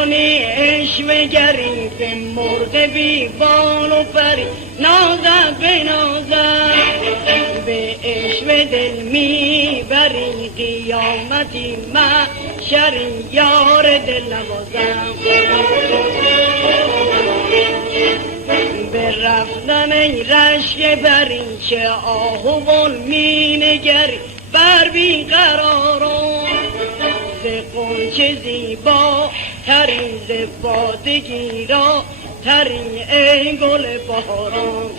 کنی اشوه‌گری به مرغ بی بال و پری نازد به نازد به اشوه دل میبری قیامتی محشری یار دل نوازم به رفتن ای رشک بری چه آه و بل می نگری بر بی قرارم ز غنچه زیبا ترین ز بادگی را ترین ای گل بهارم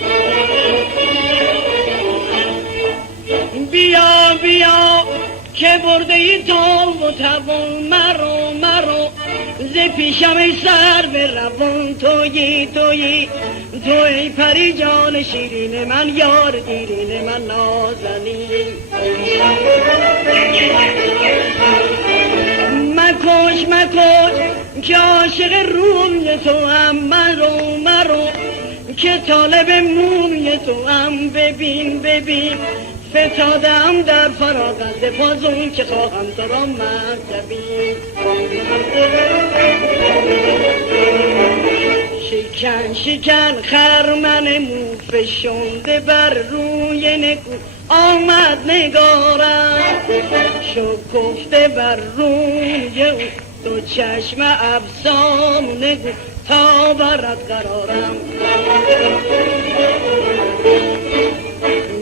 بیا بیا که برده ای تا و توان مرو ز پیشم ای سر به روان تویی تو ای پری جان شیرین من یار دیرین من نازنین مکش که عاشق روی تو هم مرو که طالب موی تو هم ببین فتادم در فراغت پازون که خواهم تو را مکتبی شکن خرمن مو فشنده بر روی نکو آمد نگارم شکفته بر روی او دو چشم افسام نگو تا برد قرارم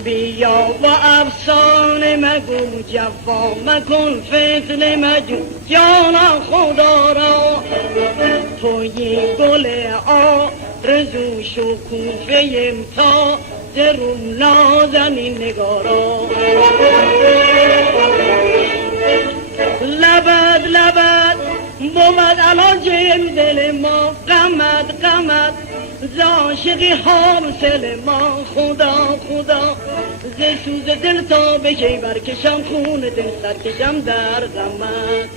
بیا و افسانه مگو جفا مکن فتنه مجو جانا خدا را تویی گل آرزو شکوفه تا درون نازنین نگارا لبد بود الان جیم دل ما غمت ز عاشقی حاصل ما خدا ز سوز دل تا به کی برکشم خون دل سرکشم در غمت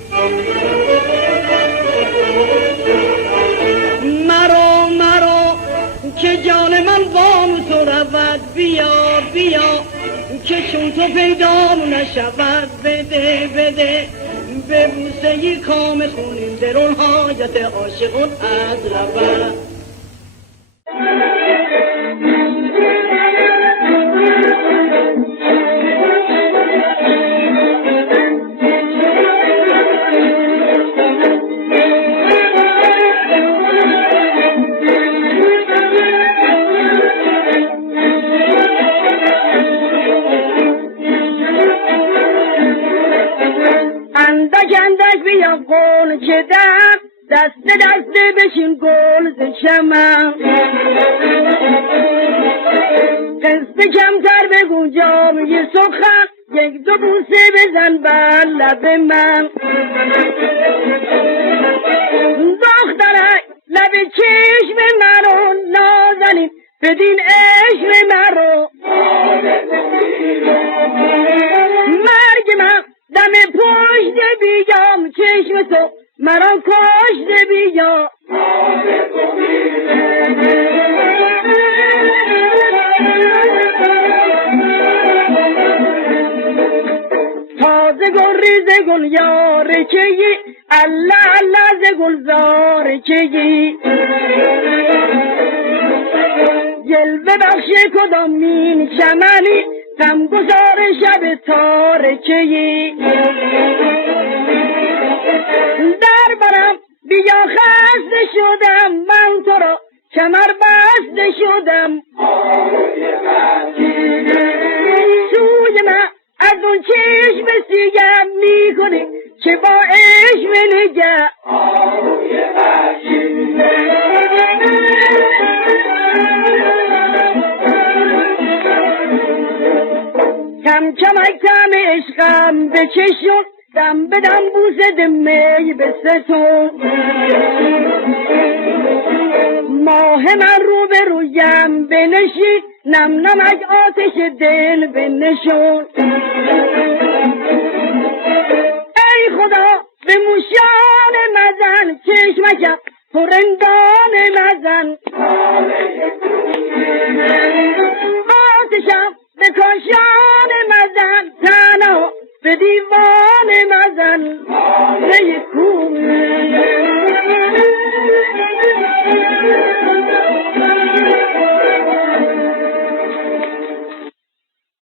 مرو که جان من وام تو رود بیا که چون تو پیدا نشود بده به بوسه کام خونین درون حاجت عاشقون از رود اندک بیا گل چه دست بشین گل ز چمن قصه کمتر بگو جای سخن یک دو بوسه بزن بر لب من دخترک لب چشم مرو نازنین بدین عشق مرو مرگ من دم پشت بیام چشم تو مرا کشت بیا تازه گل ریز گل یاره چهی الله ز گلزار چهی جلوه بخش کدامین چمنی غم گذار شب تار چهی در برم بیا خسته شدم من تو را کمر بسته شدم سوی من از اون چشم سیگم میکنی که با عشق نگه کم عشقم به چشم دم بدم بوسه دمی به ستون ماه من رو به رویم بنشین نمک آتش دل بنشون ای خدا به موشان مزن چشمکم پرندان مزن آتشم به کاشان مزن تنها به دیوان مزن به کوه Thank you.